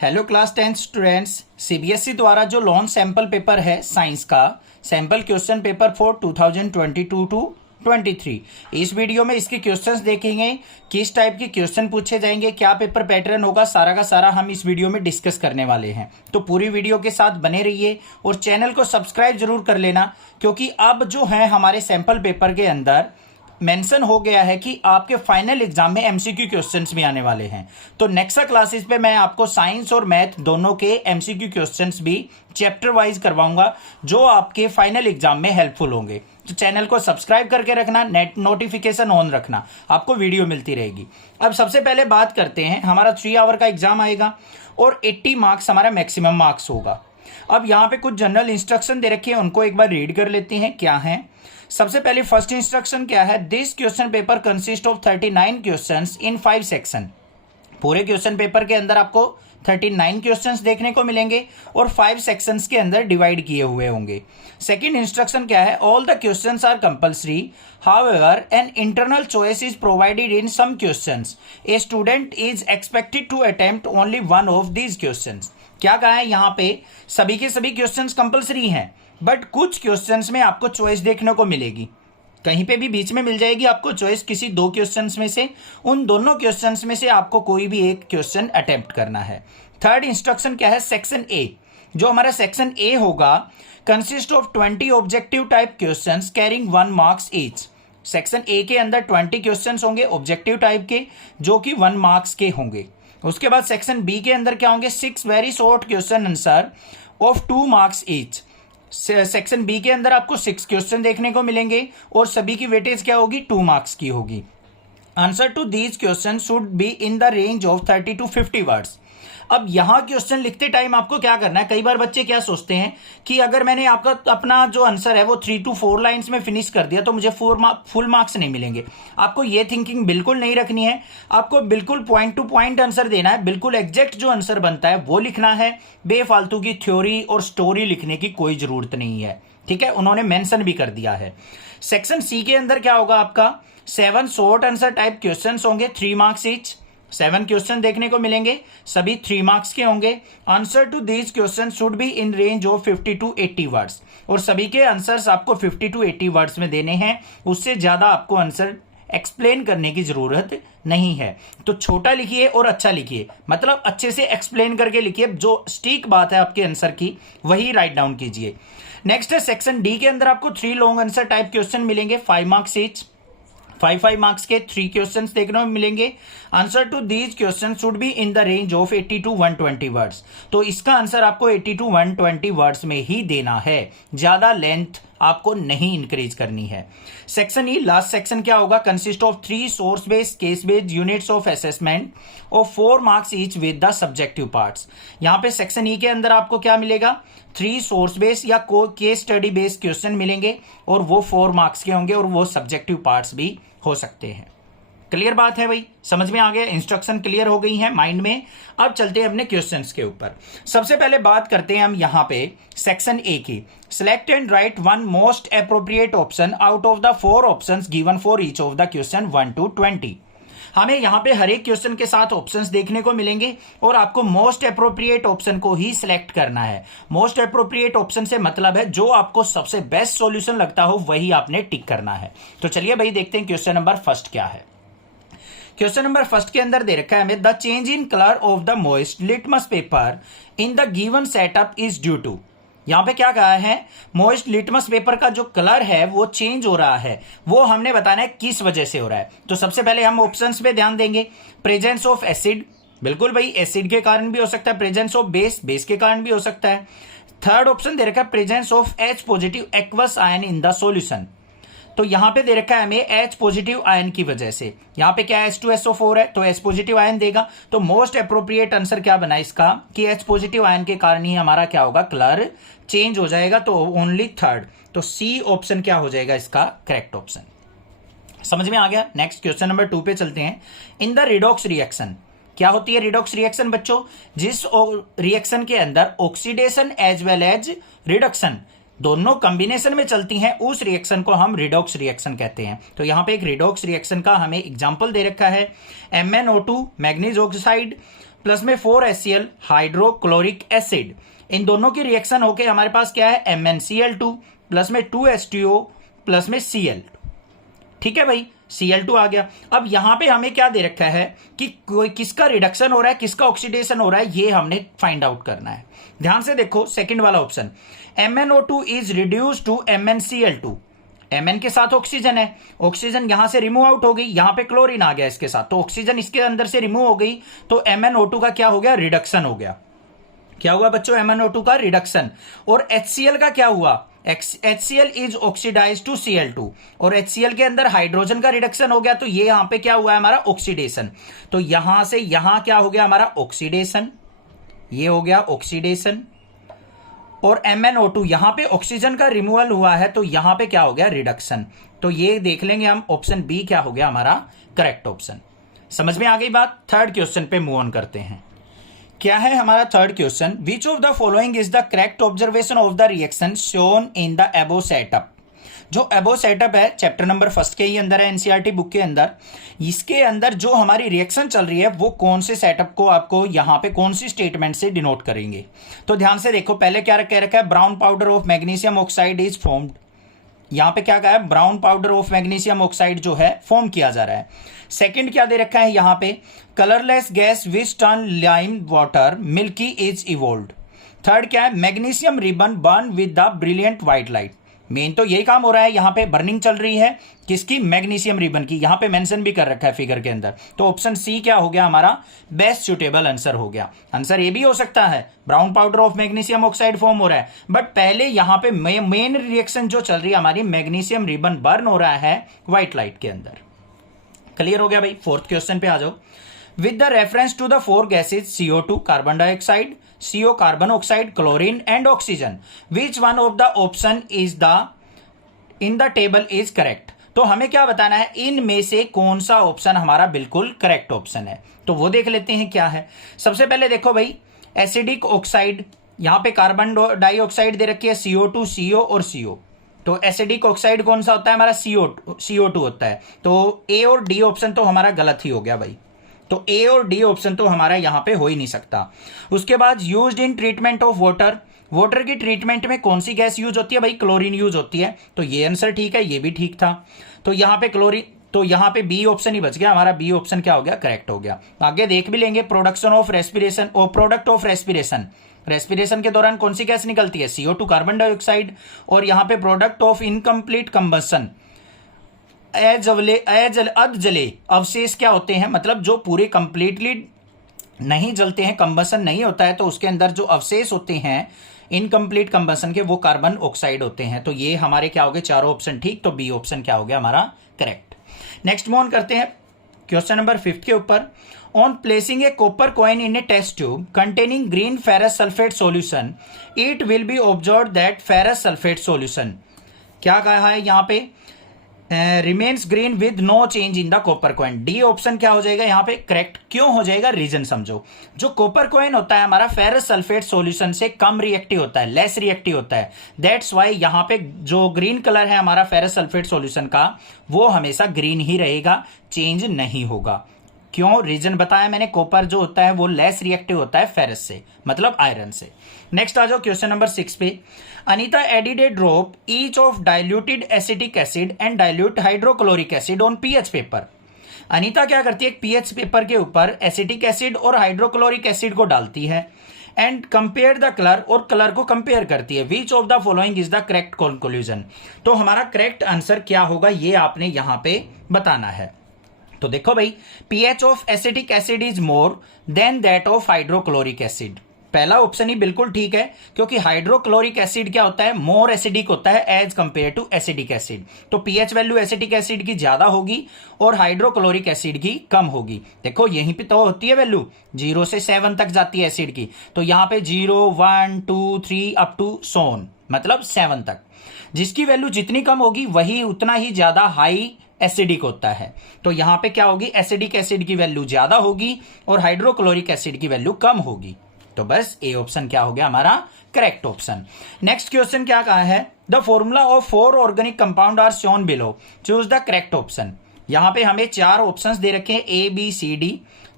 Hello class 10 students. CBSE द्वारा जो launch sample paper है साइंस का sample question paper for 2022 to 23, इस वीडियो में इसके क्वेश्चंस देखेंगे, किस टाइप के क्वेश्चन पूछे जाएंगे, क्या पेपर पैटर्न होगा, सारा का सारा हम इस वीडियो में डिस्कस करने वाले हैं। तो पूरी वीडियो के साथ बने रहिए और चैनल को सब्सक्राइब जरूर कर लेना, क्योंकि अब जो है हमारे सैंपल पेपर के अंदर मेंशन हो गया है कि आपके फाइनल एग्जाम में एमसीक्यू क्वेश्चंस भी आने वाले हैं। तो नेक्स्ट क्लासेस पे मैं आपको साइंस और मैथ दोनों के एमसीक्यू क्वेश्चंस भी चैप्टर वाइज करवाऊंगा, जो आपके फाइनल एग्जाम में हेल्पफुल होंगे। तो चैनल को सब्सक्राइब करके रखना, नेट नोटिफिकेशन ऑन रखना, आपको वीडियो मिलती रहेगी। अब सबसे पहले बात करते हैं, हमारा 3 आवर का एग्जाम आएगा और 80 मार्क्स हमारा मैक्सिमम मार्क्स होगा। अब यहाँ पे कुछ जनरल इंस्ट्रक्शन दे रखे हैं, उनको एक बार रीड कर लेते हैं क्या है। सबसे पहले फर्स्ट इंस्ट्रक्शन क्या है, this question paper consist of 39 questions in 5 section. पूरे क्वेश्चन पेपर के अंदर आपको 39 क्वेश्चंस देखने को मिलेंगे और 5 सेक्शंस के अंदर डिवाइड किए हुए होंगे। सेकंड इंस्ट्रक्शन क्या है, all the questions are compulsory, however an internal choice is provided in some questions, a student is expected to attempt only one of these questions. क्या कहा है यहाँ पे, सभी के सभी क्वेश्चंस कंपल्सरी हैं, बट कुछ क्वेश्चंस में आपको चॉइस देखने को मिलेगी, कहीं पे भी बीच में मिल जाएगी आपको चॉइस किसी 2 क्वेश्चंस में से। उन दोनों क्वेश्चंस में से आपको कोई भी एक क्वेश्चन अटेम्प्ट करना है। थर्ड इंस्ट्रक्शन क्या है, सेक्शन ए, जो हमारा सेक्शन ए होगा consist of 20 objective type questions carrying 1 marks each. Section A के अंदर 20 क्वेश्चंस होंगे ऑब्जेक्टिव टाइप के, जो कि 1 मार्क्स के होंगे। उसके बाद सेक्शन बी के अंदर क्या होंगे, 6 very short question answer of 2 marks each. Section B के अंदर आपको 6 क्वेश्चन देखने को मिलेंगे और सभी की वेटेज क्या होगी, 2 मार्क्स की होगी। Answer to these question should be in the range of 30 to 50 words. अब यहां क्वेश्चन लिखते टाइम आपको क्या करना है, कई बार बच्चे क्या सोचते हैं कि अगर मैंने आपका अपना जो आंसर है वो 3 to 4 लाइंस में फिनिश कर दिया तो मुझे फुल मार्क्स नहीं मिलेंगे। आपको ये थिंकिंग बिल्कुल नहीं रखनी है, आपको बिल्कुल पॉइंट टू पॉइंट आंसर देना है, बिल्कुल एग्जैक्ट जो आंसर बनता है वो लिखना है। बेफालतू की थ्योरी और स्टोरी लिखने की कोई जरूरत नहीं है, ठीक है, उन्होंने मेंशन भी कर दिया है। सेक्शन सी के अंदर क्या होगा, आपका 7 शॉर्ट आंसर टाइप क्वेश्चन होंगे, 3 मार्क्स ईच। 7 क्वेश्चन देखने को मिलेंगे, सभी 3 मार्क्स के होंगे। Answer to these question should be in range of 50 to 80 words, और सभी के आंसर्स आपको 50 टू 80 वर्ड्स में देने हैं, उससे ज्यादा आपको आंसर एक्सप्लेन करने की जरूरत नहीं है। तो छोटा लिखिए और अच्छा लिखिए, मतलब अच्छे से एक्सप्लेन करके लिखिए, जो स्टीक बात है आपके आंसर की वही राइट डाउन कीजिए। नेक्स्ट है सेक्शन डी के अंदर आपको 3 लॉन्ग आंसर टाइप क्वेश्चन मिलेंगे, 5 मार्क्स ईच। 5 मार्क्स के 3 क्वेश्चंस देखने को मिलेंगे। Answer to these question should be in the range of 80 to 120 words. तो इसका आंसर आपको 80 टू 120 वर्ड्स में ही देना है, ज्यादा लेंथ आपको नहीं इंक्रीज करनी है। सेक्शन ई, लास्ट सेक्शन क्या होगा, consist of 3 source based case based units of assessment of 4 marks each with the subjective parts. यहाँ पे सेक्शन ई के अंदर आपको क्या मिलेगा, 3 सोर्स बेस्ड या केस स्टडी बेस्ड क्वेश्चन मिलेंगे और वो 4 मार्क्स के होंगे और वो सब्जेक्टिव पार्ट्स भी हो सकते हैं। क्लियर बात है भाई, समझ में आ गया, इंस्ट्रक्शन क्लियर हो गई है माइंड में। अब चलते हैं अपने क्वेश्चंस के ऊपर। सबसे पहले बात करते हैं हम यहाँ पे सेक्शन ए की। Select and right one most appropriate option out of the 4 options given for each of the question 1 to 20। हमें यहाँ पे हर एक क्वेश्चन के साथ ऑप्शंस देखने को मिलेंगे और आपको मोस्ट अप्रोप्रिएट ऑप्शन को ही सिलेक्ट करना है। मोस्ट अप्रोप्रिएट ऑप्शन से मतलब है जो आपको सबसे बेस्ट सॉल्यूशन लगता हो वही आपने टिक करना है। तो चलिए भाई देखते हैं क्वेश्चन नंबर फर्स्ट क्या है। क्वेश्चन नंबर फर्स्ट के अंदर दे रखा है हमें, the change in colour of the moist litmus paper in the given setup is due to. यहां पे क्या कहा है, मोइस्ट लिटमस पेपर का जो कलर है वो चेंज हो रहा है, वो हमने बताना है किस वजह से हो रहा है। तो सबसे पहले हम ऑप्शंस पे ध्यान देंगे। प्रेजेंस ऑफ एसिड, बिल्कुल भाई एसिड के कारण भी हो सकता है। प्रेजेंस ऑफ बेस, बेस के कारण भी हो सकता है। थर्ड ऑप्शन दे रखा है presence of H positive aqueous ion in the solution. तो यहां पे दे रखा है हमें H पॉजिटिव आयन की वजह से, यहां पे क्या है H2SO4 है तो H पॉजिटिव आयन देगा। तो मोस्ट अप्रोप्रिएट आंसर क्या बना इसका कि H पॉजिटिव आयन के कारण ही हमारा क्या होगा, कलर चेंज हो जाएगा। तो ओनली थर्ड, तो सी ऑप्शन क्या हो जाएगा इसका करेक्ट ऑप्शन। समझ में आ गया। नेक्स्ट क्वेश्चन नंबर 2 पे चलते हैं। इन द रिडॉक्स रिएक्शन, क्या होती है रिडॉक्स रिएक्शन बच्चों, जिस रिएक्शन के अंदर oxidation as well as reduction दोनों कॉम्बिनेशन में चलती हैं, उस रिएक्शन को हम रिडॉक्स रिएक्शन कहते हैं। तो यहां पे एक रिडॉक्स रिएक्शन का हमें एग्जांपल दे रखा है, MnO2 मैग्नीज ऑक्साइड प्लस में 4HCl हाइड्रोक्लोरिक एसिड, इन दोनों की रिएक्शन होके हमारे पास क्या है MnCl2 प्लस में 2H2O प्लस में Cl। ठीक है भाई, Cl2 आ गया। अब यहां पे हमें क्या दे रखा है कि कोई किसका रिडक्शन हो रहा है, किसका ऑक्सीडेशन हो रहा है, ये हमने फाइंड आउट करना है। ध्यान से देखो सेकंड वाला option, MnO2 is reduce to MnCl2। Mn के साथ ऑक्सीजन है, ऑक्सीजन यहां से रिमूव आउट हो गई, यहां पे क्लोरीन आ गया इसके साथ, तो ऑक्सीजन इसके अंदर से रिमूव हो गई, तो MnO2 का क्या हो गया, रिडक्शन हो गया। क्या हुआ बच्चों, MnO2 का रिडक्शन। और HCl का क्या हुआ, HCl is oxidise to Cl2, और HCl के अंदर हाइड्रोजन का रिडक्शन हो गया, तो ये यहां पे क्या हुआ है हमारा ऑक्सीडेशन। तो यहां से यहां क्या हो गया हमारा ऑक्सीडेशन, ये हो गया ऑक्सीडेशन। और MnO2 यहां पे ऑक्सीजन का रिमूवल हुआ है, तो यहां पे क्या हो गया रिडक्शन। तो ये देख लेंगे हम, ऑप्शन बी क्या हो गया हमारा करेक्ट ऑप्शन। समझ में आ गई बात। थर्ड क्वेश्चन पे मूव ऑन करते हैं। क्या है हमारा third question, which of the following is the correct observation of the reaction shown in the above setup. जो अबो सेटअप है चैप्टर नंबर 1 के ही अंदर है, एनसीईआरटी बुक के अंदर। इसके अंदर जो हमारी रिएक्शन चल रही है वो कौन से सेटअप को आपको यहां पे कौन सी स्टेटमेंट से डिनोट करेंगे। तो ध्यान से देखो, पहले क्या कह रखा है, brown powder of magnesium oxide is formed. यहां पे क्या कहा है, brown powder of magnesium oxide जो है फॉर्म किया जा रहा है। सेकंड क्या दे रखा है यहां पे, colourless gas which turn lime water milky is evolved. Third क्या है, magnesium ribbon burn with the brilliant white light. Main तो यही काम हो रहा है, यहां पे बर्निंग चल रही है किसकी, मैग्नीशियम रिबन की, यहां पे मेंशन भी कर रखा है फिगर के अंदर। तो ऑप्शन सी क्या हो गया हमारा बेस्ट सुटेबल आंसर हो गया। आंसर ये भी हो सकता है, brown powder of magnesium oxide form हो रहा है, बट पहले यहां पे मेन रिएक्शन जो चल रही है हमारी, मैग्नीशियम रिबन बर्न हो रहा है व्हाइट लाइट के अंदर। क्लियर हो गया भाई। फोर्थ क्वेश्चन पे आ जाओ। With the reference to the 4 gases CO2 carbon dioxide, CO carbon oxide, chlorine and oxygen, which one of the option is the in the table is correct. तो हमें क्या बताना है, इनमें से कौन सा ऑप्शन हमारा बिल्कुल करेक्ट ऑप्शन है। तो वो देख लेते हैं क्या है। सबसे पहले देखो भाई, एसिडिक ऑक्साइड, यहां पे कार्बन डाइऑक्साइड दे रखी है, CO2, CO और CO। तो एसिडिक ऑक्साइड कौन सा होता है हमारा, CO2 होता है। तो ए और डी ऑप्शन तो हमारा गलत ही हो गया भाई, तो ए और डी ऑप्शन तो हमारा यहां पे हो ही नहीं सकता। उसके बाद used in treatment of water, water की ट्रीटमेंट में कौन सी गैस यूज होती है भाई, क्लोरीन यूज होती है। तो ये आंसर ठीक है, ये भी ठीक था। तो यहां पे क्लोरीन, तो यहां पे बी ऑप्शन ही बच गया हमारा, बी ऑप्शन क्या हो गया, करेक्ट हो गया। आगे देख भी लेंगे, प्रोडक्शन ऑफ रेस्पिरेशन और प्रोडक्ट ऑफ रेस्पिरेशन, रेस्पिरेशन के दौरान कौन सी गैस निकलती है, CO2 कार्बन डाइऑक्साइड। और यहां पे प्रोडक्ट ऑफ इनकम्प्लीट कंबशन, अधजले अवशेष क्या होते हैं, मतलब जो पूरे कंप्लीटली नहीं जलते हैं, कंबशन नहीं होता है, तो उसके अंदर जो अवशेष होते हैं इनकम्प्लीट कंबशन के, वो कार्बन ऑक्साइड होते हैं। तो ये हमारे क्या हो गए, चारों ऑप्शन ठीक, तो बी ऑप्शन क्या हो गया हमारा करेक्ट। नेक्स्ट मूव ऑन करते हैं क्वेश्चन नंबर 5 के ऊपर। On placing a copper coin in a test tube containing green ferrous sulphate solution, it will be observe that ferrous sulphate solution, क्या कहा है यहां पे, remains green with no change in the copper coin. D option क्या हो जाएगा यहाँ पे करेक्ट। क्यों हो जाएगा, रीजन समझो। जो कॉपर कॉइन होता है हमारा फेरस सल्फेट सॉल्यूशन से कम रिएक्टिव होता है, लेस रिएक्टिव होता है। दैट्स वाई यहाँ पे जो ग्रीन कलर है हमारा फेरस सल्फेट सॉल्यूशन का, वो हमेशा ग्रीन ही रहेगा, चेंज नहीं होगा। क्यों, रीजन बताया मैंने, कॉपर जो होता है वो लेस रिएक्टिव होता है फेरस से, मतलब आयरन से। नेक्स्ट आ जाओ क्वेश्चन नंबर 6 पे। Anita added A drop each of diluted acetic acid and dilute hydrochloric acid on pH paper. Anita क्या करती है, एक पीएच पेपर के ऊपर एसिटिक एसिड और हाइड्रोक्लोरिक एसिड को डालती है एंड कंपेयर द कलर, और कलर को कंपेयर करती है। विच of the following is the correct conclusion. तो हमारा करेक्ट आंसर क्या होगा, ये आपने यहां पे बताना है। तो देखो भाई, pH of acetic acid is more than that of hydrochloric acid. पहला ऑप्शन ही बिल्कुल ठीक है, क्योंकि हाइड्रोक्लोरिक एसिड क्या होता है, मोर एसिडिक होता है as compare to acidic acid. तो pH वैल्यू एसिटिक एसिड की ज्यादा होगी और हाइड्रोक्लोरिक एसिड की कम होगी। देखो यहीं पे तो होती है वैल्यू 0 से 7 तक जाती है एसिड की, तो यहां पे 0, 1, 2, 3 अप टू सोन, मतलब 7 तक। जिसकी वैल्यू जितनी कम होगी वही उतना ही ज्यादा हाई एसिडिक होता है। तो यहां पे क्या होगी, एसिडिक एसिड की वैल्यू ज्यादा होगी और हाइड्रोक्लोरिक एसिड की वैल्यू कम होगी। तो बस ए ऑप्शन क्या हो गया हमारा करेक्ट ऑप्शन। नेक्स्ट क्वेश्चन क्या कहा है, the formula of 4 organic compound are shown below, choose the correct option. यहां पे हमें 4 ऑप्शंस दे रखे हैं A B C D।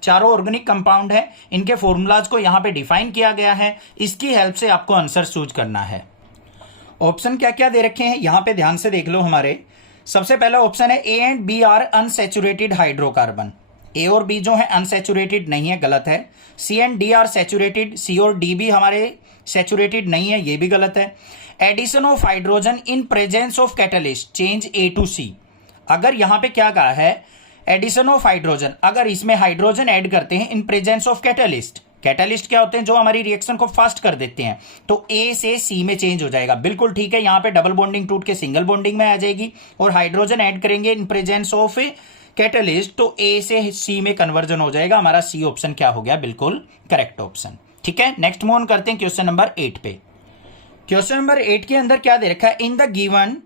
चारों ऑर्गेनिक कंपाउंड है, इनके फॉर्मूलाज को यहाँ पे डिफाइन किया गया है, इसकी हेल्प से आपको आंसर चूज करना है। ऑप्शन क्या क्या दे रखे हैं यहाँ पे ध्यान से देख लो। हमारे सबसे पहला ऑप्शन है A and B are unsaturated hydrocarbon. A और बी जो है अनसैचुरेटेड नहीं है, गलत है। C and D are saturated, C और डी भी हमारे सैचुरेटेड नहीं है, ये भी गलत है। Addition of hydrogen in presence of catalyst change A to C. अगर यहाँ पे क्या कहा है, एडिशन ऑफ हाइड्रोजन, अगर इसमें हाइड्रोजन ऐड करते हैं इन प्रेजेंस ऑफ कैटलिस्ट, कैटलिस्ट क्या होते हैं, जो हमारी रिएक्शन को फास्ट कर देते हैं, तो ए से सी में चेंज हो जाएगा। बिल्कुल ठीक है, यहाँ पे डबल बॉन्डिंग टूट के सिंगल बॉन्डिंग में आ जाएगी, और हाइड्रोजन ऐड करेंगे इन प्रेजेंस ऑफ कैटलिस्ट तो ए से सी में कन्वर्जन हो जाएगा। हमारा सी ऑप्शन क्या हो गया, बिल्कुल करेक्ट ऑप्शन। ठीक है, नेक्स्ट मूव ऑन करते हैं क्वेश्चन नंबर 8 पे। क्वेश्चन नंबर 8 के अंदर क्या दे रखा है, in the given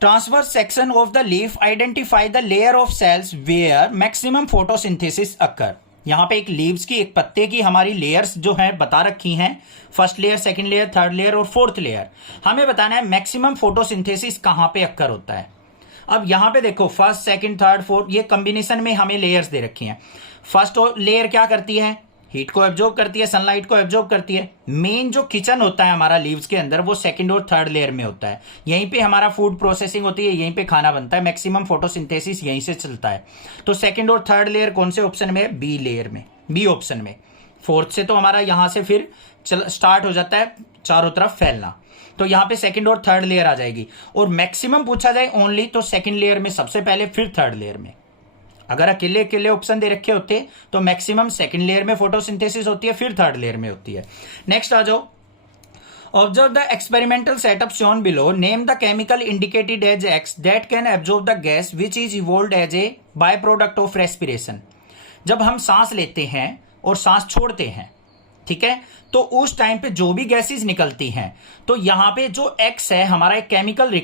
transverse section of the leaf identify the layer of cells where maximum photosynthesis occur. यहाँ पे एक लीव्स की, एक पत्ते की हमारी लेयर्स जो है बता रखी हैं, first layer, second layer, third layer और फोर्थ लेयर। हमें बताना है मैक्सिमम फोटोसिंथेसिस कहाँ पे अक्कर होता है। अब यहाँ पे देखो फर्स्ट, सेकंड, थर्ड, फोर्थ, ये कॉम्बिनेशन में हमें लेयर्स दे रखी हैं। फर्स्ट लेयर क्या करती है, हीट को एब्जॉर्ब करती है, सनलाइट को एब्जॉर्ब करती है। मेन जो किचन होता है हमारा लीव्स के अंदर, वो सेकंड और थर्ड लेयर में होता है। यहीं पे हमारा फूड प्रोसेसिंग होती है, यहीं पे खाना बनता है, मैक्सिमम फोटोसिंथेसिस यहीं से चलता है। तो सेकंड और थर्ड लेयर कौन से ऑप्शन में है, बी लेयर में, बी ऑप्शन में। फोर्थ से तो हमारा यहां से फिर स्टार्ट हो जाता है चारों तरफ फैलना, तो यहां पे सेकंड और थर्ड लेयर आ जाएगी। और मैक्सिमम पूछा जाए ओनली तो सेकंड लेयर में सबसे पहले, फिर थर्ड लेयर में। अगर अकेले अकेले ऑप्शन दे रखे होते तो मैक्सिमम सेकंड लेयर में फोटोसिंथेसिस होती है, फिर थर्ड लेयर में होती है। नेक्स्ट आ जाओ, observe the experimental setup shown below, name the chemical indicated as X that can absorb the gas which is evolved as a by product of respiration. जब हम सांस लेते हैं और सांस छोड़ते हैं, ठीक है, तो उस टाइम पे जो भी गैसेस निकलती हैं, तो यहां पे जो एक्स है हमारा एक केमिकल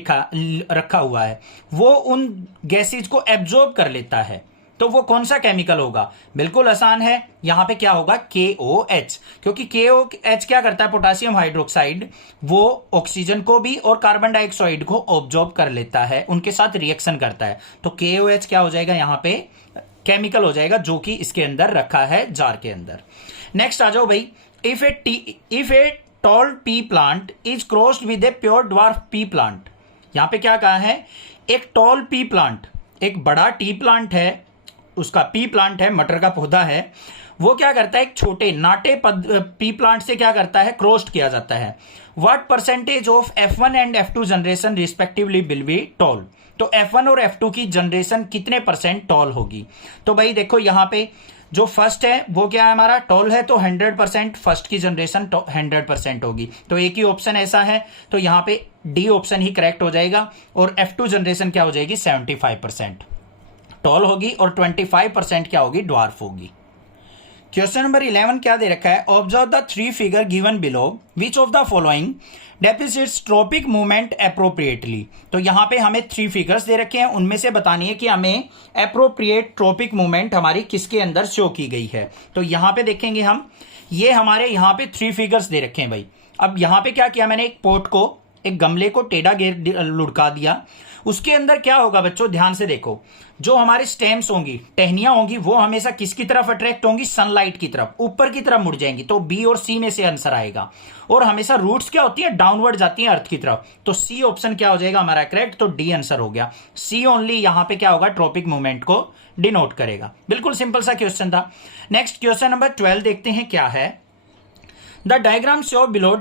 रखा हुआ है, वो उन गैसेस को एब्जॉर्ब कर लेता है। तो वो कौन सा केमिकल होगा, बिल्कुल आसान है, यहां पे क्या होगा, KOH। क्योंकि KOH क्या करता है, पोटेशियम हाइड्रोक्साइड, वो ऑक्सीजन को भी और कार्बन डाइऑक्साइड को ऑब्जॉर्ब कर लेता है, उनके साथ रिएक्शन करता है। तो KOH क्या हो जाएगा, यहां पे केमिकल हो जाएगा, जो कि इसके अंदर रखा है जार के अंदर। नेक्स्ट आ जाओ भाई, if a tall P plant is crossed with a pure dwarf P plant. यहां पे क्या कहा है, एक टॉल पी प्लांट, एक बड़ा टी प्लांट है, उसका पी प्लांट है, मटर का पौधा है, वो क्या करता है, एक छोटे नाटे पी प्लांट से क्या करता है, क्रॉस्ड किया जाता है। What percentage of F1 and F2 generation respectively will be toll. तो F1 और F2 की जनरेशन कितने परसेंट टॉल होगी। तो भाई देखो यहां पे जो फर्स्ट है वो क्या है, हमारा टॉल है, तो 100% फर्स्ट की जनरेशन 100% होगी। तो एक ही ऑप्शन ऐसा है, तो यहां पे डी ऑप्शन ही करेक्ट हो जाएगा। और F2 जनरेशन क्या हो जाएगी, 75% टॉल होगी, और 25% क्या होगी, ड्वार्फ होगी। क्वेश्चन नंबर 11 क्या दे रखा है, observe the 3 figure given below, which of the following depicts tropic movement appropriately. तो यहां पे हमें 3 फिगर्स दे रखे हैं, उनमें से बतानी है कि हमें अप्रोप्रिएट ट्रॉपिक मूवमेंट हमारी किसके अंदर शो की गई है। तो यहां पे देखेंगे हम, ये हमारे यहां पे 3 फिगर्स दे रखे हैं भाई। अब यहां पे क्या किया मैंने, एक पोट को, एक गमले को टेढ़ा लुढ़का दिया, उसके अंदर क्या होगा बच्चों, ध्यान से देखो, जो हमारे स्टेम्स होंगी, टहनियां होंगी, वो हमेशा किसकी तरफ अट्रैक्ट होंगी, सनलाइट की तरफ, ऊपर की तरफ मुड़ जाएंगी। तो बी और सी में से आंसर आएगा। और हमेशा रूट्स क्या होती है, डाउनवर्ड जाती है अर्थ की तरफ। तो सी ऑप्शन क्या हो जाएगा हमारा करेक्ट, तो डी आंसर हो गया। सी ओनली यहां पे क्या होगा, ट्रॉपिक मूवमेंट को डिनोट करेगा। बिल्कुल सिंपल सा क्वेश्चन था। नेक्स्ट क्वेश्चन नंबर 12 देखते हैं क्या है। The diagram show below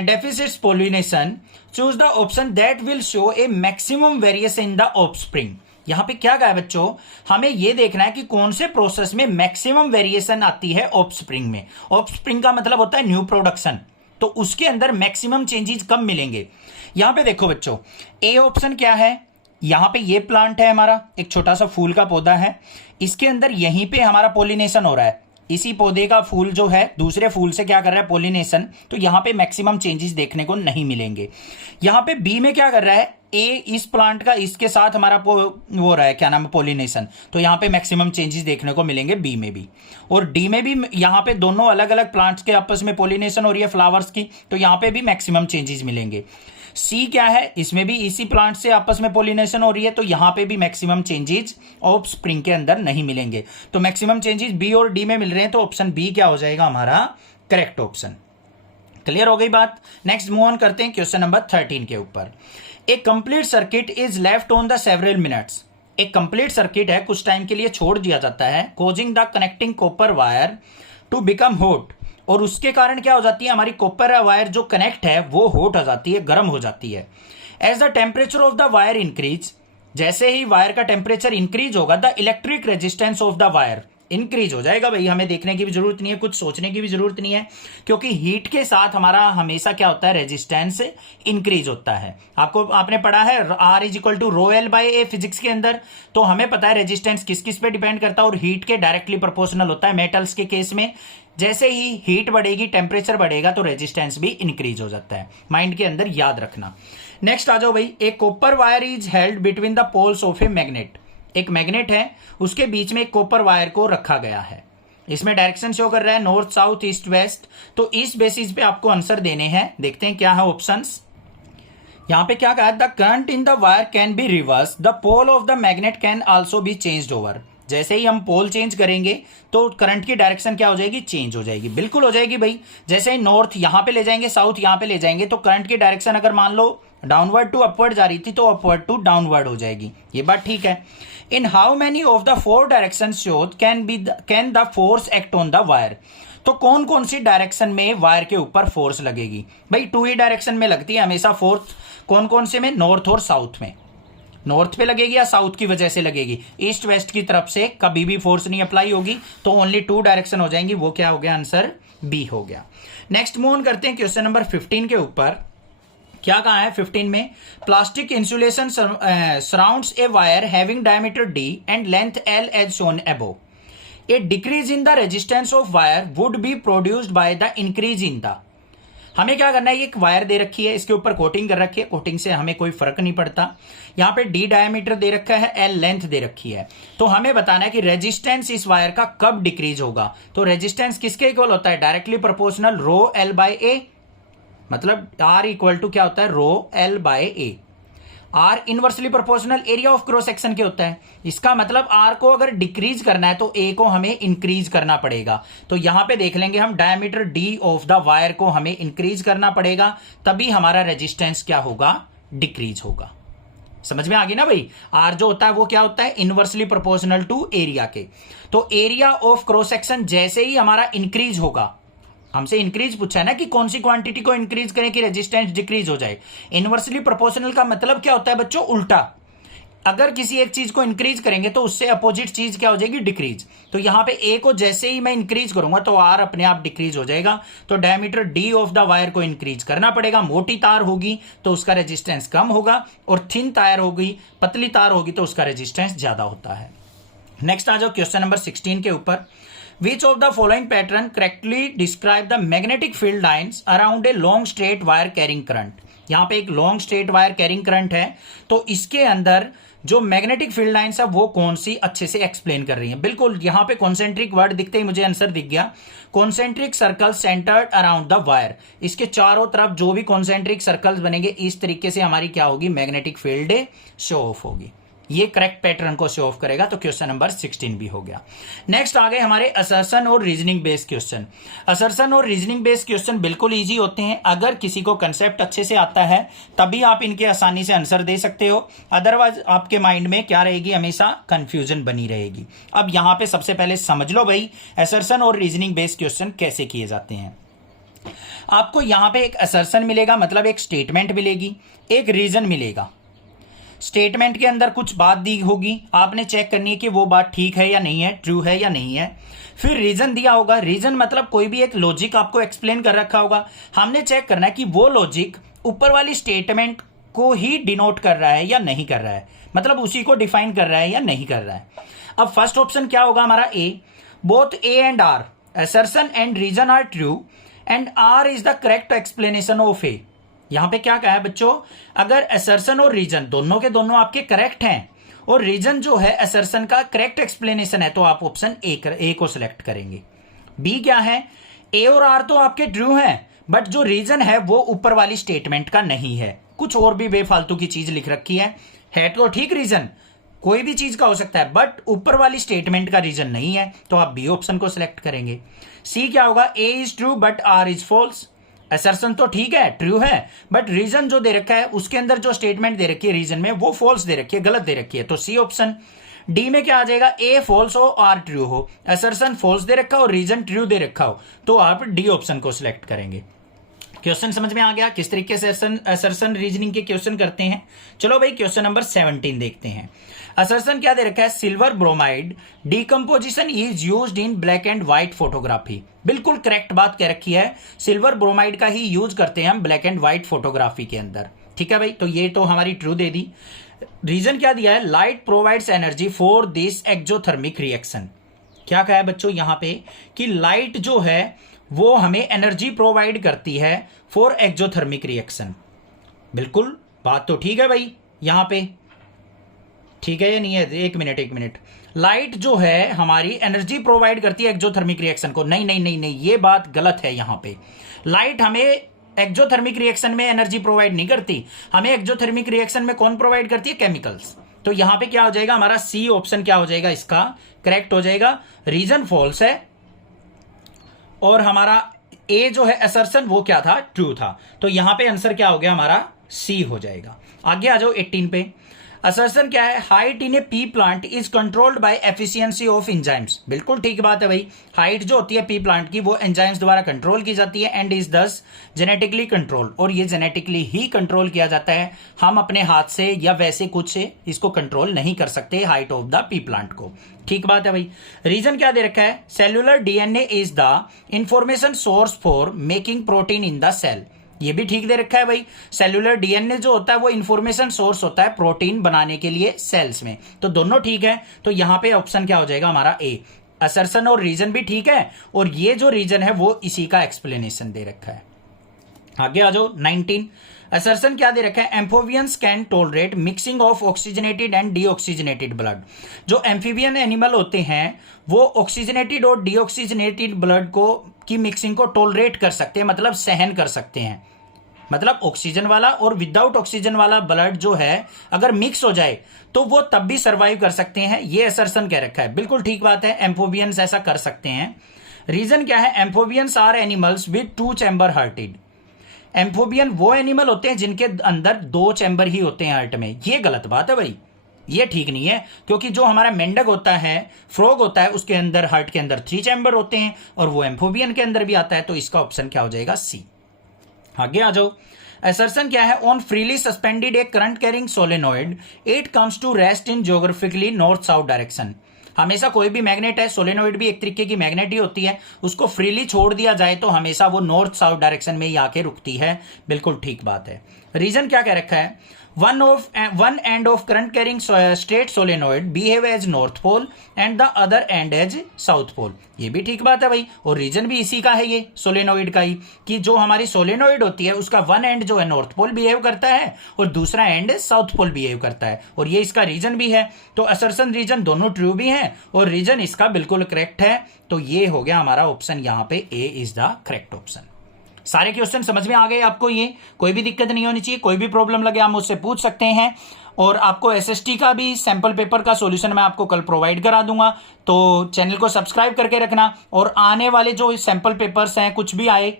deficits pollination, choose the option that will show a maximum variation in the offspring। यहां पे क्या कहा है बच्चों, हमें यह देखना है कि कौन से प्रोसेस में मैक्सिमम वेरिएशन आती है ऑफस्प्रिंग में। ऑफस्प्रिंग का मतलब होता है न्यू प्रोडक्शन, तो उसके अंदर मैक्सिमम चेंजेस कब मिलेंगे। यहां पे देखो बच्चों, ए ऑप्शन क्या है, यहां पे ये प्लांट है हमारा, एक छोटा सा फूल का पौधा है, इसके अंदर यहीं पे हमारा पोलिनेशन हो रहा है, इसी पौधे का फूल जो है दूसरे फूल से क्या कर रहा है, पोलिनेशन। तो यहां पे मैक्सिमम चेंजेस देखने को नहीं मिलेंगे। यहां पे बी में क्या कर रहा है, ए इस प्लांट का इसके साथ हमारा वो रहा है क्या नाम है पोलिनेशन, तो यहाँ पे मैक्सिमम चेंजेस देखने को मिलेंगे बी में भी। और डी में भी यहाँ पे दोनों अलग अलग प्लांट्स के आपस में पोलिनेशन हो रही है फ्लावर्स की, तो यहाँ पे भी मैक्सिमम चेंजेस मिलेंगे। सी क्या है, इसमें भी इसी प्लांट से आपस में पोलिनेशन हो रही है, तो यहां पे भी मैक्सिमम चेंजेस ऑफ स्प्रिंग के अंदर नहीं मिलेंगे। तो मैक्सिमम चेंजेस बी और डी में मिल रहे हैं, तो ऑप्शन बी क्या हो जाएगा हमारा करेक्ट ऑप्शन। क्लियर हो गई बात। नेक्स्ट मूव ऑन करते हैं क्वेश्चन नंबर 13 के ऊपर। A complete circuit is left on the several minutes. एक कंप्लीट सर्किट है, कुछ टाइम के लिए छोड़ दिया जाता है, causing the connecting copper wire to become hot, और उसके कारण क्या हो जाती है, हमारी कॉपर वायर जो कनेक्ट है वो हॉट हो जाती है, गर्म हो जाती है। As the temperature of the wire increase, जैसे ही वायर का टेम्परेचर इंक्रीज होगा, the electric resistance of the wire increase हो जाएगा। भाई हमें देखने की भी जरूरत नहीं है, कुछ सोचने की भी जरूरत नहीं है, क्योंकि हीट के साथ हमारा हमेशा क्या होता है, रेजिस्टेंस इंक्रीज होता है। आपने पढ़ा है R is equal to rho L by A physics के अंदर, तो हमें पता है रेजिस्टेंस किस किस पे डिपेंड करता है, और हीट के डायरेक्टली प्रोपोर्शनल होता है। मेटल्स के केस में जैसे ही हीट बढ़ेगी, टेम्परेचर बढ़ेगा, तो रेजिस्टेंस भी इंक्रीज हो जाता है। माइंड के अंदर याद रखना। नेक्स्ट आ जाओ भाई। एक copper wire is held between the poles of a magnet. एक मैग्नेट है, उसके बीच में एक कॉपर वायर को रखा गया है। इसमें डायरेक्शन शो कर रहा है नॉर्थ साउथ ईस्ट वेस्ट। तो इस बेसिस पे आपको आंसर देने हैं। देखते हैं क्या है ऑप्शंस। यहां पे क्या कहा है, the current in the wire can be reverse, the pole of the magnet can also be changed over. जैसे ही हम पोल चेंज करेंगे तो करंट की डायरेक्शन क्या हो जाएगी, चेंज हो जाएगी। बिल्कुल हो जाएगी भाई। जैसे ही नॉर्थ यहां पे ले जाएंगे, साउथ यहां पे ले जाएंगे, तो करंट की डायरेक्शन अगर मान लो डाउनवर्ड टू अपवर्ड जा रही थी, तो अपवर्ड टू डाउनवर्ड हो जाएगी। ये बात ठीक है। In how many of the 4 direction showed can the force act on the wire. तो कौन कौन सी डायरेक्शन में वायर के ऊपर फोर्स लगेगी? भाई 2 ही डायरेक्शन में लगती है हमेशा फोर्स। कौन कौन से में? नॉर्थ और साउथ में। नॉर्थ पे लगेगी या साउथ की वजह से लगेगी? ईस्ट वेस्ट की तरफ से कभी भी फोर्स नहीं अप्लाई होगी, तो ओनली 2 डायरेक्शन हो जाएंगी। वो क्या हो गया? आंसर बी हो गया। नेक्स्ट मूव ऑन करते हैं क्वेश्चन नंबर 15 के ऊपर। क्या कहा है 15 में? Plastic insulation surrounds a wire having diameter d and length l as shown above. A decrease in the resistance of wire would be produced by the increase in the. हमें क्या करना है, एक वायर दे रखी है, इसके ऊपर कोटिंग कर रखी है, कोटिंग से हमें कोई फर्क नहीं पड़ता। यहां पे d डायमीटर दे रखा है, l लेंथ दे रखी है, तो हमें बताना है कि रेजिस्टेंस इस वायर का कब डिक्रीज होगा। तो रेजिस्टेंस किसके इक्वल होता है? Directly proportional rho L by A, मतलब R इक्वल टू क्या होता है? Rho L by A. R inversely proportional area of cross section के होता है। इसका मतलब R को अगर डिक्रीज करना है तो A को हमें इंक्रीज करना पड़ेगा। तो यहां पे देख लेंगे हम, diameter D of the wire को हमें इंक्रीज करना पड़ेगा, तभी हमारा रेजिस्टेंस क्या होगा? डिक्रीज होगा। समझ में आ गई ना भाई? R जो होता है वो क्या होता है? इनवर्सली प्रोपोर्शनल टू एरिया के। तो एरिया ऑफ क्रॉस सेक्शन जैसे ही हमारा इंक्रीज होगा, हमसे इंक्रीज पूछा है ना कि कौन सी क्वांटिटी को इंक्रीज करें कि रेजिस्टेंस डिक्रीज हो जाए। इनवर्सली प्रोपोर्शनल का मतलब क्या होता है बच्चों? उल्टा। अगर किसी एक चीज को इंक्रीज करेंगे तो उससे अपोजिट चीज क्या हो जाएगी? डिक्रीज। तो यहां पे ए को जैसे ही मैं इंक्रीज करूंगा तो आर अपने आप डिक्रीज हो जाएगा। तो diameter D of the wire को इंक्रीज करना पड़ेगा। मोटी तार होगी तो उसका रेजिस्टेंस कम होगा, और थिन तार होगी, पतली तार होगी तो उसका रेजिस्टेंस ज्यादा होता है। नेक्स्ट आ जाओ क्वेश्चन नंबर 16 के ऊपर। Which of the following pattern correctly describe the magnetic field lines around a long straight wire carrying current? यहां पे एक long straight wire carrying current है, तो इसके अंदर जो मैग्नेटिक फील्ड लाइंस है वो कौन सी अच्छे से एक्सप्लेन कर रही है? बिल्कुल, यहां पे कॉन्सेंट्रिक वर्ड दिखते ही मुझे आंसर दिख गया। Concentric circle centred around the wire. इसके चारों तरफ जो भी कॉन्सेंट्रिक सर्कल्स बनेंगे, इस तरीके से हमारी क्या होगी? मैग्नेटिक फील्ड शो ऑफ होगी। ये करेक्ट पैटर्न को शो ऑफ करेगा। तो क्वेश्चन नंबर 16 भी हो गया। नेक्स्ट आ गए हमारे असर्शन और रीजनिंग बेस्ड क्वेश्चन। असर्शन और रीजनिंग बेस्ड क्वेश्चन बिल्कुल इजी होते हैं। अगर किसी को कंसेप्ट अच्छे से आता है तभी आप इनके आसानी से आंसर दे सकते हो, अदरवाइज आपके माइंड में क्या रहेगी? हमेशा कंफ्यूजन बनी रहेगी। अब यहां पे सबसे पहले समझ लो भाई, असर्शन और रीजनिंग बेस्ड क्वेश्चन कैसे किए जाते हैं। आपको यहां पे एक असर्शन मिलेगा, मतलब एक स्टेटमेंट मिलेगी, एक रीजन मिलेगा। स्टेटमेंट के अंदर कुछ बात दी होगी, आपने चेक करनी है कि वो बात ठीक है या नहीं है, ट्रू है या नहीं है। फिर रीजन दिया होगा। रीजन मतलब कोई भी एक लॉजिक आपको एक्सप्लेन कर रखा होगा, हमने चेक करना है कि वो लॉजिक ऊपर वाली स्टेटमेंट को ही डिनोट कर रहा है या नहीं कर रहा है, मतलब उसी को डिफाइन कर रहा है या नहीं कर रहा है। अब फर्स्ट ऑप्शन क्या होगा हमारा? A. Both A and R, assertion and reason are true and R is the correct explanation of A. यहां पे क्या कहा है बच्चों, अगर असर्शन और रीजन दोनों के दोनों आपके करेक्ट हैं और रीजन जो है असर्शन का करेक्ट एक्सप्लेनेशन है तो आप ऑप्शन ए को सिलेक्ट करेंगे। बी क्या है, ए और आर तो आपके ट्रू हैं बट जो रीजन है वो ऊपर वाली स्टेटमेंट का नहीं है, कुछ और भी बेफालतू की चीज लिख रखी है तो ठीक रीजन कोई भी चीज का हो सकता है बट ऊपर वाली स्टेटमेंट का रीजन नहीं है तो आप बी ऑप्शन को सिलेक्ट करेंगे। सी क्या होगा, A is true but R is false, assertion तो ठीक है ट्रू है बट रीजन जो दे रखा है उसके अंदर जो स्टेटमेंट दे रखी है रीजन में वो फॉल्स दे रखी है, गलत दे रखी है, तो सी ऑप्शन। डी में क्या आ जाएगा, ए फॉल्स हो आर ट्रू हो, असर्शन फॉल्स दे रखा हो रीजन ट्रू दे रखा हो तो आप डी ऑप्शन को सिलेक्ट करेंगे। क्वेश्चन समझ में आ गया किस तरीके से असर्शन रीजनिंग के क्वेश्चन करते हैं। चलो भाई क्वेश्चन नंबर 17 देखते हैं। असर्शन क्या दे रखा है, silver bromide decomposition is used in black and white photography. बिल्कुल करेक्ट बात कह रखी है, सिल्वर ब्रोमाइड का ही यूज करते हैं हम ब्लैक एंड व्हाइट फोटोग्राफी के अंदर। ठीक है भाई, तो ये तो हमारी ट्रू दे दी। रीजन क्या दिया है, light provides energy for this exothermic reaction. क्या कहा है बच्चों यहां पे कि लाइट जो है वो हमें एनर्जी प्रोवाइड करती है फॉर एक्सोथर्मिक रिएक्शन। बिल्कुल बात तो ठीक है भाई, यहां पे ठीक है या नहीं है, एक मिनट। लाइट जो है हमारी एनर्जी प्रोवाइड करती है एक्सोथर्मिक रिएक्शन को, नहीं, ये बात गलत है। यहां पे लाइट हमें एक्सोथर्मिक रिएक्शन में एनर्जी प्रोवाइड नहीं करती, हमें एक्सोथर्मिक रिएक्शन में कौन प्रोवाइड करती है, केमिकल्स। तो यहां पे क्या हो जाएगा, हमारा सी ऑप्शन क्या हो जाएगा, इसका करेक्ट हो जाएगा। रीजन फॉल्स है और हमारा ए जो है असर्शन वो क्या था, ट्रू था, तो यहां पे आंसर क्या हो गया हमारा, सी हो जाएगा। आगे आ जाओ 18 पे। असर्शन क्या है, height in A P plant is controlled by efficiency of enzymes. बिल्कुल ठीक बात है भाई, हाइट जो होती है पी प्लांट की वो एंजाइम्स द्वारा कंट्रोल की जाती है एंड इज दस जेनेटिकली कंट्रोल, और ये जेनेटिकली ही कंट्रोल किया जाता है, हम अपने हाथ से या वैसे कुछ से इसको कंट्रोल नहीं कर सकते height of the P plant को। ठीक बात है भाई। रीजन क्या दे रखा है, cellular DNA is the information source for making protein in the cell. ये भी ठीक दे रखा है भाई, सेल्यूलर डीएनए जो होता है वो इंफॉर्मेशन सोर्स होता है प्रोटीन बनाने के लिए सेल्स में, तो दोनों ठीक है। तो यहां पे ऑप्शन क्या हो जाएगा हमारा ए। असर्शन और रीजन भी ठीक है और ये जो रीजन है वो इसी का एक्सप्लेनेशन दे रखा है। आगे आ जाओ 19। असर्शन क्या दे रखा है, amphibians can tolerate mixing of oxygenated and deoxygenated blood. जो एम्फीबियन एनिमल होते हैं वो ऑक्सीजनेटेड और डीऑक्सीजनेटेड ब्लड को की मिक्सिंग को टॉलरेट कर सकते हैं, मतलब सहन कर सकते हैं। मतलब ऑक्सीजन वाला और विदाउट ऑक्सीजन वाला ब्लड जो है अगर मिक्स हो जाए तो वो तब भी सर्वाइव कर सकते हैं, ये असर्शन कह रखा है। बिल्कुल ठीक बात है, एम्फोबियंस ऐसा कर सकते हैं। रीजन क्या है, amphibians are animals with 2 chamber hearted. Amphibian वो एनिमल होते हैं जिनके अंदर 2 चैम्बर ही होते हैं हार्ट में, ये गलत बात है भाई, ये ठीक नहीं है, क्योंकि जो हमारा मेंढक होता है, फ्रॉग होता है, उसके अंदर हार्ट के अंदर 3 चैम्बर होते हैं और वो एम्फोबियन के अंदर भी आता है, तो इसका ऑप्शन क्या हो जाएगा, सी। आगे आ जाओ। असर्शन क्या है, on freely suspended a current carrying solenoid it comes to rest in geographically north south direction. हमेशा कोई भी मैग्नेट है, सोलेनॉइड भी एक तरीके की मैग्नेट ही होती है, उसको फ्रीली छोड़ दिया जाए तो हमेशा वो नॉर्थ साउथ डायरेक्शन में ही आके रुकती है। बिल्कुल ठीक बात है। रीजन क्या कह रखा है, one end of current carrying straight solenoid behave as north pole and the other end as south pole। ये भी ठीक बात है भाई, और रीजन भी इसी का है, ये सोलेनोइड का ही, कि जो हमारी सोलेनोइड होती है उसका वन एंड जो है नॉर्थ पोल बिहेव करता है और दूसरा एंड साउथ पोल बिहेव करता है, और ये इसका रीजन भी है। तो असर्शन रीजन दोनों ट्रू भी हैं और रीजन इसका बिल्कुल करेक्ट है, तो ये हो गया हमारा ऑप्शन, यहाँ पे ए इज द करेक्ट ऑप्शन। सारे क्वेश्चन समझ में आ गए आपको, ये कोई भी दिक्कत नहीं होनी चाहिए, कोई भी प्रॉब्लम लगे आप मुझसे पूछ सकते हैं। और आपको एसएसटी का भी सैंपल पेपर का सॉल्यूशन मैं आपको कल प्रोवाइड करा दूंगा, तो चैनल को सब्सक्राइब करके रखना। और आने वाले जो सैंपल पेपर्स हैं, कुछ भी आए,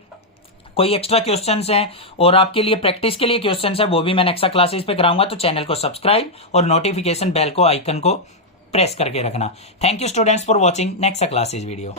कोई एक्स्ट्रा क्वेश्चंस हैं और आपके लिए प्रैक्टिस के लिए क्वेश्चंस है, वो भी मैं एक्स्ट्रा क्लासेस पे कराऊंगा, तो चैनल को सब्सक्राइब और नोटिफिकेशन बेल को आइकन को प्रेस करके रखना। Thank you students for watching next classes video.